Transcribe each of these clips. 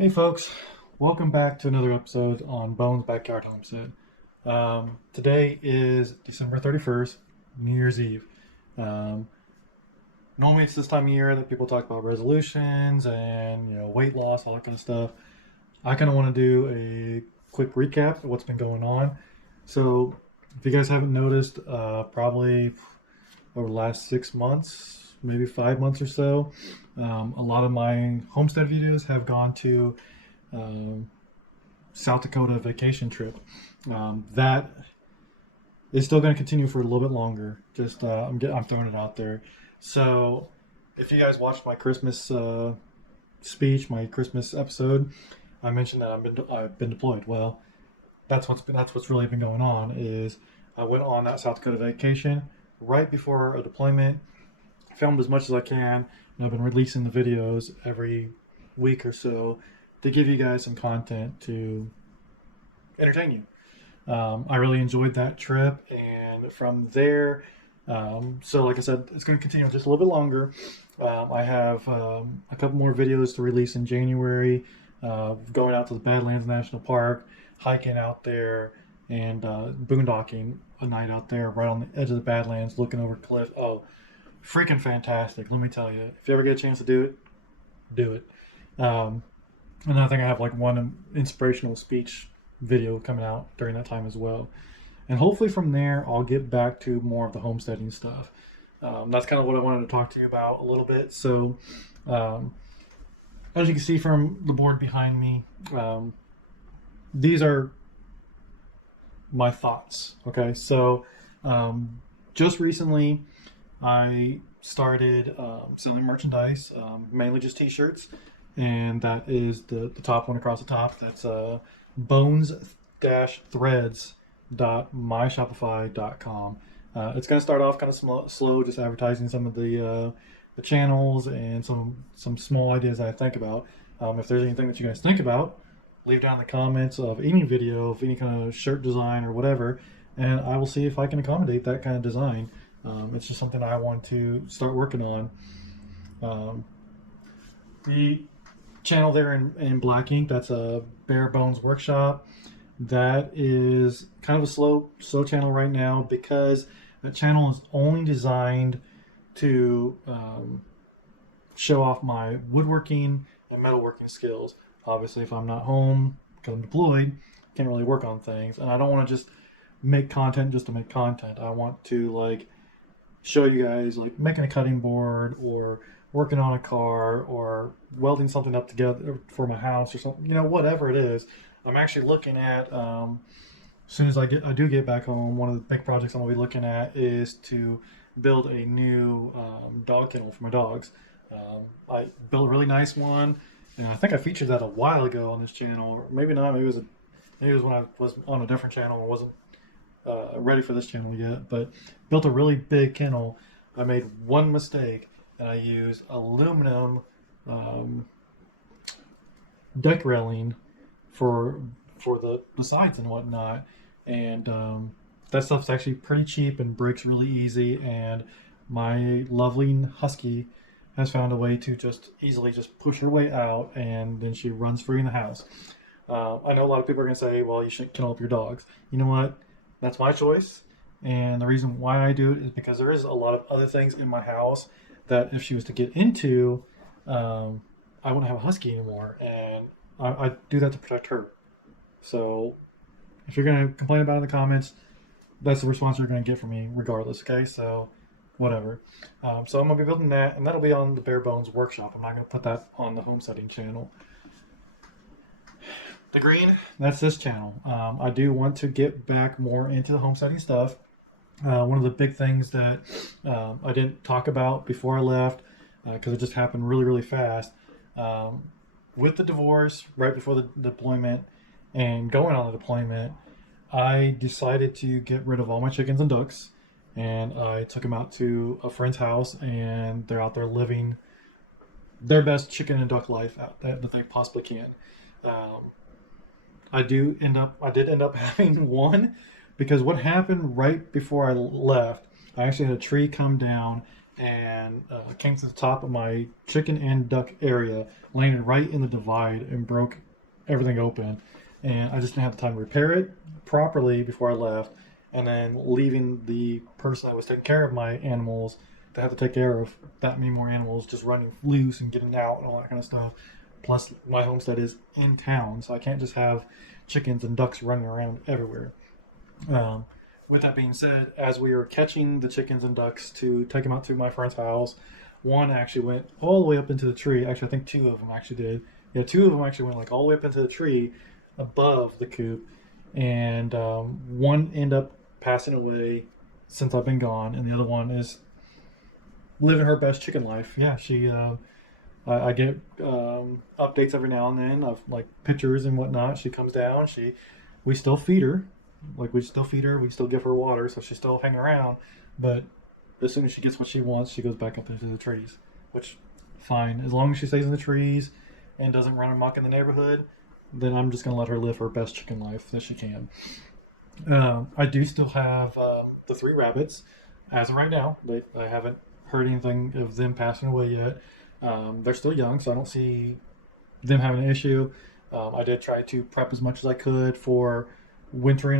Hey folks, welcome back to another episode on Bones Backyard Homestead. Today is December 31st, New Year's Eve. Um, Normally it's this time of year that people talk about resolutions and weight loss, all that kind of stuff. I kind of want to do a quick recap of what's been going on. So if you guys haven't noticed, probably over the last 6 months, maybe 5 months or so, a lot of my homestead videos have gone to um, South Dakota vacation trip. That is still going to continue for a little bit longer. Just I'm throwing it out there. So if you guys watched my Christmas speech, my Christmas episode, I mentioned that I've been deployed. Well, that's what's really been going on. Is I went on that South Dakota vacation right before a deployment, filmed as much as I can, and I've been releasing the videos every week or so to give you guys some content to entertain you. I really enjoyed that trip, and from there, so like I said, it's going to continue just a little bit longer. I have a couple more videos to release in January, going out to the Badlands National Park, hiking out there, and boondocking a night out there right on the edge of the Badlands, looking over cliff. Oh, freaking fantastic! Let me tell you, if you ever get a chance to do it, do it. Um, and I think I have like one inspirational speech video coming out during that time as well. And hopefully from there, I'll get back to more of the homesteading stuff. That's kind of what I wanted to talk to you about a little bit. So, um, as you can see from the board behind me, these are my thoughts. Okay, so just recently, I started selling merchandise, mainly just T-shirts, and that is the top one across the top. That's bones-threads.myshopify.com. It's going to start off kind of slow, just advertising some of the channels and some small ideas that I think about. If there's anything that you guys think about, leave down in the comments of any video, of any kind of shirt design or whatever, and I will see if I can accommodate that kind of design. It's just something I want to start working on. Um, the channel there in black ink, that's a Bare Bones Workshop. That is kind of a slow channel right now because that channel is only designed to show off my woodworking and metalworking skills. Obviously, if I'm not home because I'm deployed, can't really work on things, and I don't want to just make content just to make content. I want to like show you guys like making a cutting board or working on a car or welding something up together for my house or something, whatever it is. I'm actually looking at, as soon as I do get back home, one of the big projects I'm gonna be looking at is to build a new dog kennel for my dogs. I built a really nice one, and I think I featured that a while ago on this channel, or maybe not. Maybe it was when I was on a different channel and wasn't ready for this channel yet. But built a really big kennel. I made one mistake, and I used aluminum deck railing for the sides and whatnot, and that stuff's actually pretty cheap and breaks really easy. And my lovely husky has found a way to just easily just push her way out, and then she runs free in the house. I know a lot of people are gonna say, "Well, you shouldn't kennel up your dogs." You know what? That's my choice, and the reason why I do it is because there is a lot of other things in my house that if she was to get into, I wouldn't have a husky anymore, and I do that to protect her. So if you're gonna complain about it in the comments, that's the response you're gonna get from me regardless. Okay, so whatever. So I'm gonna be building that, and that'll be on the Bare Bones Workshop. I'm not gonna put that on the homesteading channel. The green, that's this channel. I do want to get back more into the homesteading stuff. One of the big things that I didn't talk about before I left, because it just happened really, really fast. With the divorce, right before the deployment, and going on the deployment, I decided to get rid of all my chickens and ducks, and I took them out to a friend's house, and they're out there living their best chicken and duck life out that they possibly can. Um, I did end up having one because what happened right before I left, I actually had a tree come down and came to the top of my chicken and duck area, landed right in the divide and broke everything open. And I just didn't have the time to repair it properly before I left, and then leaving the person that was taking care of my animals to have to take care of that many more animals just running loose and getting out and all that kind of stuff. Plus, my homestead is in town, so I can't just have chickens and ducks running around everywhere. Um, with that being said, as we were catching the chickens and ducks to take them out to my friend's house, one actually went all the way up into the tree. Actually, I think two of them actually did. Yeah, two of them actually went like all the way up into the tree above the coop, and one ended up passing away since I've been gone, and the other one is living her best chicken life. Yeah, she. I get updates every now and then of like pictures and whatnot. She comes down. We still feed her, like we still feed her. We still give her water, so she's still hanging around. But as soon as she gets what she wants, she goes back up into the trees. Which, fine, as long as she stays in the trees and doesn't run amok in the neighborhood, then I'm just gonna let her live her best chicken life that she can. I do still have the three rabbits as of right now. I haven't heard anything of them passing away yet. They're still young, so I don't see them having an issue. I did try to prep as much as I could for winterizing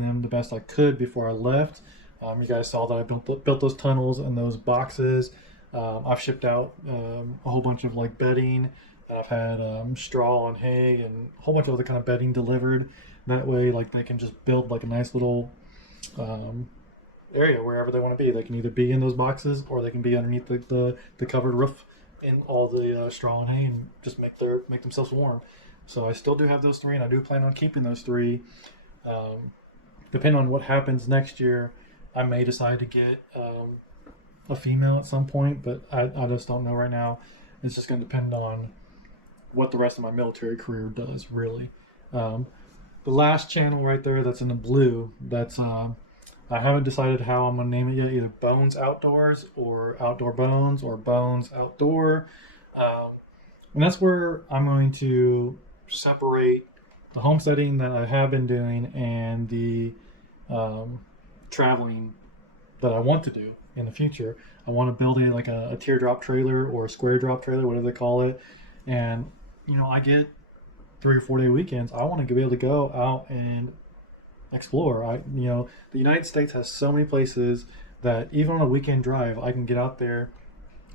them the best I could before I left. You guys saw that I built those tunnels and those boxes. I've shipped out a whole bunch of like bedding. I've had straw and hay and a whole bunch of other kind of bedding delivered. That way, like they can just build like a nice little um, area wherever they want to be. They can either be in those boxes or they can be underneath the covered roof in all the straw and hay and just make themselves warm. So I still do have those three, and I do plan on keeping those three. Um, Depending on what happens next year, I may decide to get a female at some point, but I just don't know right now. It's just going to depend on what the rest of my military career does, really. Um, the last channel right there that's in the blue, that's I haven't decided how I'm going to name it yet, either Bones Outdoors or Outdoor Bones or Bones Outdoor. Um, and that's where I'm going to separate the homesteading that I have been doing and the um, traveling that I want to do in the future. I want to build a teardrop trailer or a square drop trailer, whatever they call it. And I get 3 or 4 day weekends. I want to be able to go out and explore. The United States has so many places that even on a weekend drive, I can get out there,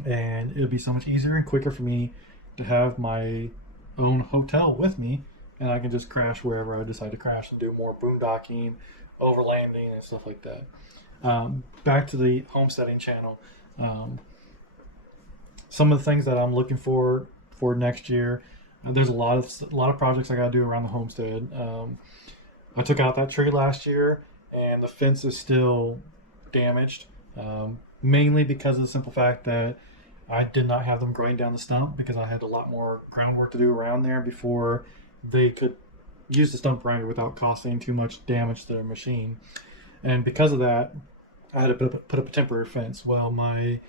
and it'll be so much easier and quicker for me to have my own hotel with me, and I can just crash wherever I decide to crash and do more boondocking, overlanding, and stuff like that. Back to the homesteading channel. Um, some of the things that I'm looking for next year. There's a lot of projects I got to do around the homestead. I took out that tree last year, and the fence is still damaged, mainly because of the simple fact that I did not have them grind down the stump because I had a lot more groundwork to do around there before they could use the stump grinder without costing too much damage to their machine. And because of that, I had to put up a temporary fence. Well, my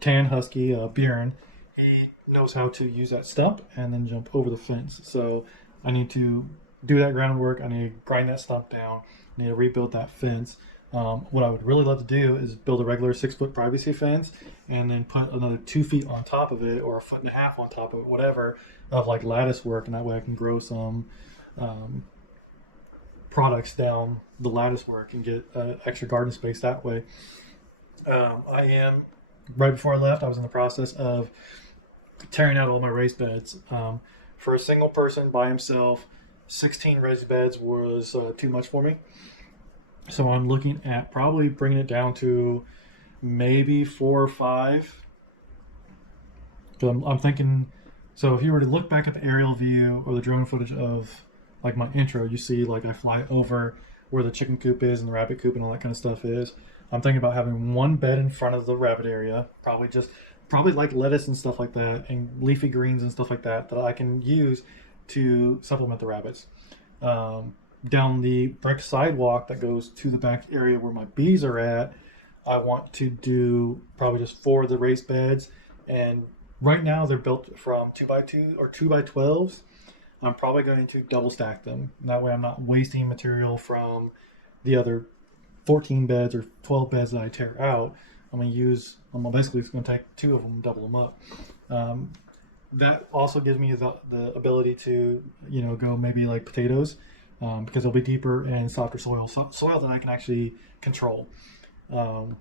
tan husky, Bjorn, he knows how to use that stump and then jump over the fence. So I need to do that groundwork. I need to grind that stump down. I need to rebuild that fence. What I would really love to do is build a regular 6 foot privacy fence and then put another 2 feet on top of it, or 1.5 on top of it, whatever, of like lattice work, and that way I can grow some products down the lattice work and get extra garden space that way. I am right before I left, I was in the process of tearing out all my raised beds. For a single person by himself, 16 raised beds was too much for me. So I'm looking at probably bringing it down to maybe 4 or 5. I'm thinking, so if you were to look back at the aerial view or the drone footage of like my intro, you see like I fly over where the chicken coop is and the rabbit coop and all that kind of stuff is. I'm thinking about having one bed in front of the rabbit area, probably like lettuce and stuff like that, and leafy greens and stuff like that I can use to supplement the rabbits. Down the brick sidewalk that goes to the back area where my bees are at, I want to do probably just 4 of the raised beds. And right now they're built from 2x2 or 2x12s. I'm probably going to double stack them. That way I'm not wasting material from the other 14 beds or 12 beds that I tear out, I'm basically just going to take 2 of them and double them up. Um, that also gives me the ability to, go maybe like potatoes, because they'll be deeper and softer soil that I can actually control. Um,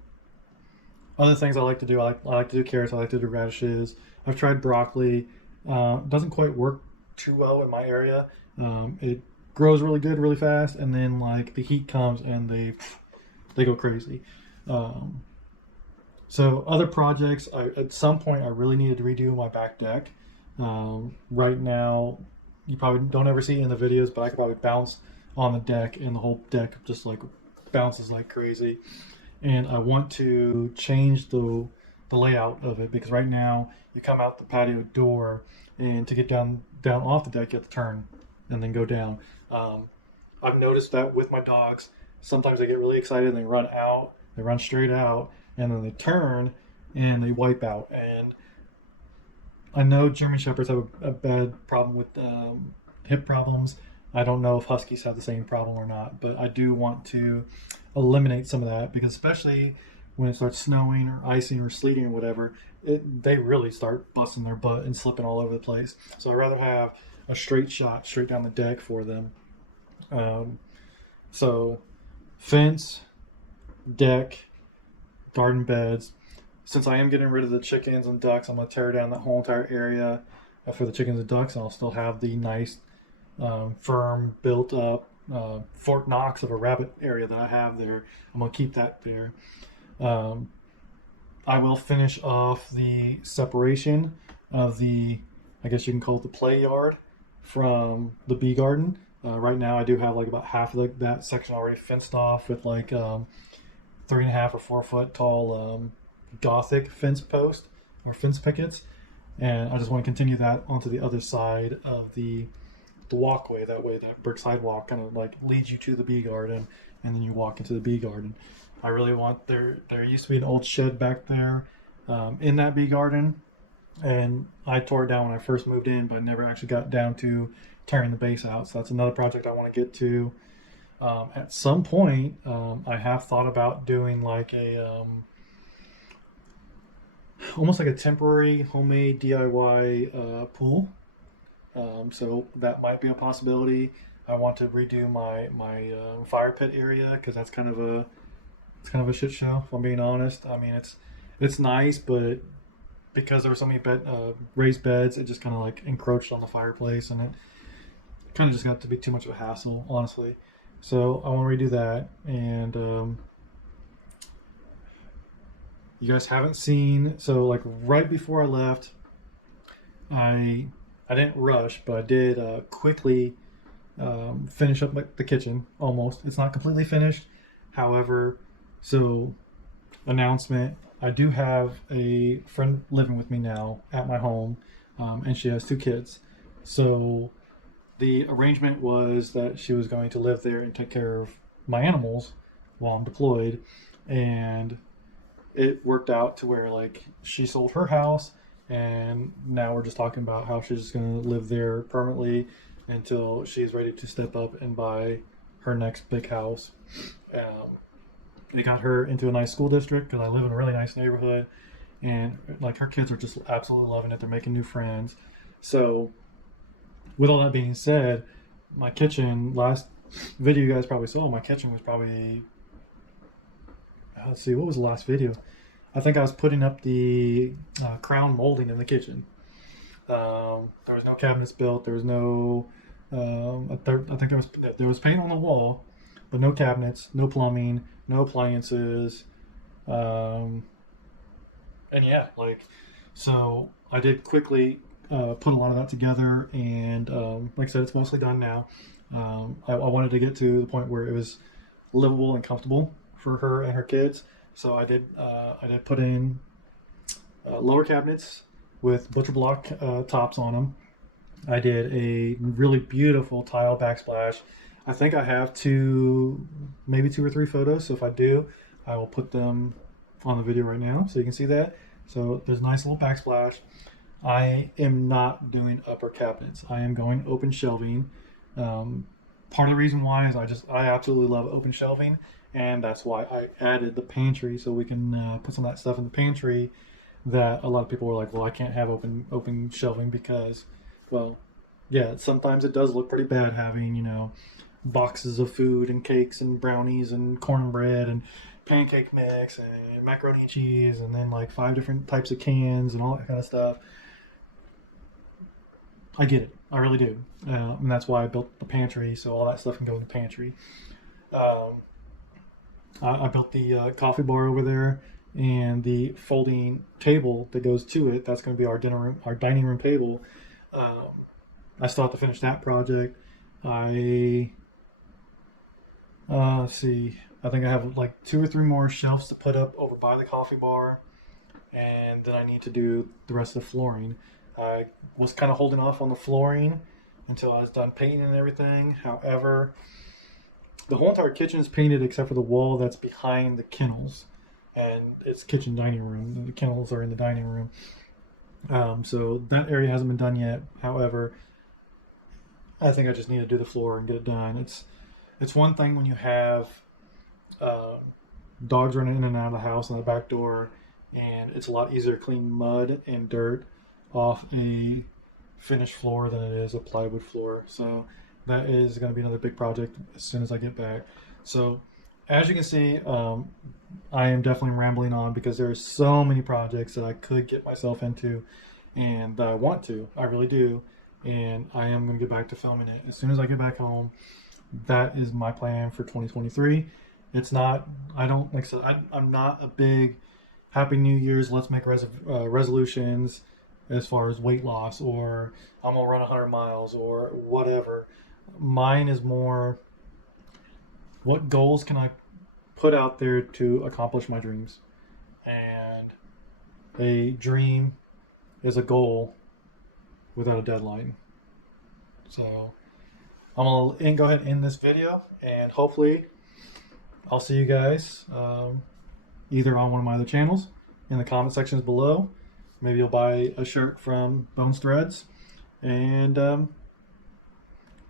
Other things I like to do, I like to do carrots, I like to do radishes. I've tried broccoli. Doesn't quite work too well in my area. It grows really good, really fast, and then like the heat comes and they go crazy. Um, so other projects, at some point I really needed to redo my back deck. Right now, you probably don't ever see it in the videos, but I could probably bounce on the deck, and the whole deck just like bounces like crazy. And I want to change the layout of it, because right now you come out the patio door, and to get down off the deck you have to turn and then go down. Um, I've noticed that with my dogs, sometimes they get really excited and they run straight out, and then they turn and they wipe out. And I know German Shepherds have a bad problem with hip problems. I don't know if Huskies have the same problem or not, but I do want to eliminate some of that, because especially when it starts snowing or icing or sleeting or whatever, they really start busting their butt and slipping all over the place. So I'd rather have a straight shot straight down the deck for them. Um, so fence, deck, garden beds. Since I am getting rid of the chickens and ducks, I'm going to tear down that whole entire area for the chickens and ducks, and I'll still have the nice, firm, built up Fort Knox of a rabbit area that I have there. I'm going to keep that there. Um, I will finish off the separation of the, I guess you can call it the play yard, from the bee garden. Right now, I do have like about half of that section already fenced off with like 3.5 or 4 foot tall Gothic fence post or fence pickets, and I just want to continue that onto the other side of the walkway. That way, that brick sidewalk kind of like leads you to the bee garden, and then you walk into the bee garden. I really want there used to be an old shed back there in that bee garden, and I tore it down when I first moved in, but I never actually got down to tearing the base out. So that's another project I want to get to. At some point, I have thought about doing like almost like a temporary homemade DIY pool. So that might be a possibility. I want to redo my fire pit area, because that's kind of a shit show, if I'm being honest. I mean, it's nice, but because there were so many raised beds, it just kind of like encroached on the fireplace, and it kind of just got to be too much of a hassle, honestly. So I want to redo that. And you guys haven't seen, so like right before I left, I I didn't rush, but I did quickly finish up the kitchen. Almost, it's not completely finished. However, so announcement: I do have a friend living with me now at my home, and she has 2 kids. So the arrangement was that she was going to live there and take care of my animals while I'm deployed, and it worked out to where like she sold her house, and now we're just talking about how she's just going to live there permanently until she's ready to step up and buy her next big house. They got her into a nice school district because I live in a really nice neighborhood, and like her kids are just absolutely loving it. They're making new friends. So with all that being said, my kitchen, last video you guys probably saw, my kitchen was probably, let's see, what was the last video? I think I was putting up the crown molding in the kitchen. There was no cabinets built. There was no, I think there was paint on the wall, but no cabinets, no plumbing, no appliances. Um, and yeah, like, so I did quickly put a lot of that together, and like I said, it's mostly done now. I wanted to get to the point where it was livable and comfortable for her and her kids. So I did put in lower cabinets with butcher block tops on them. I did a really beautiful tile backsplash. I think I have maybe 2 or 3 photos. So if I do, I will put them on the video right now so you can see that. So there's a nice little backsplash. I am not doing upper cabinets. I am going open shelving. part of the reason why is I absolutely love open shelving, and that's why I added the pantry so we can put some of that stuff in the pantry. That a lot of people were like, well, I can't have open shelving because, well, yeah, sometimes it does look pretty bad having boxes of food and cakes and brownies and cornbread and pancake mix and macaroni and cheese and then like 5 different types of cans and all that kind of stuff. I get it. I really do. And that's why I built the pantry so all that stuff can go in the pantry. Um, I built the coffee bar over there and the folding table that goes to it. That's going to be our our dining room table. Um, I still have to finish that project. I let's see. I think I have like 2 or 3 more shelves to put up over by the coffee bar, and then I need to do the rest of the flooring. I was kind of holding off on the flooring until I was done painting and everything. However, the whole entire kitchen is painted except for the wall that's behind the kennels, and it's kitchen dining room. The kennels are in the dining room, so that area hasn't been done yet. However, I think I just need to do the floor and get it done. It's one thing when you have uh, dogs running in and out of the house and the back door, and it's a lot easier to clean mud and dirt off a finished floor than it is a plywood floor. So that is going to be another big project as soon as I get back. So as you can see, I am definitely rambling on because there are so many projects that I could get myself into and that I want to. I really do. And I am going to get back to filming it as soon as I get back home. That is my plan for 2023. It's not, I don't, like I said, I'm not a big Happy New Year's, let's make resolutions as far as weight loss or I'm going to run 100 miles or whatever. Mine is more, what goals can I put out there to accomplish my dreams? And a dream is a goal without a deadline. So I'm gonna go ahead and end this video, and hopefully I'll see you guys either on one of my other channels in the comment sections below. Maybe you'll buy a shirt from Bones Threads, and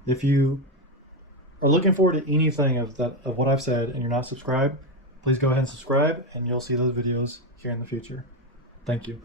if you are looking forward to anything of what I've said and you're not subscribed, please go ahead and subscribe, and you'll see those videos here in the future. Thank you.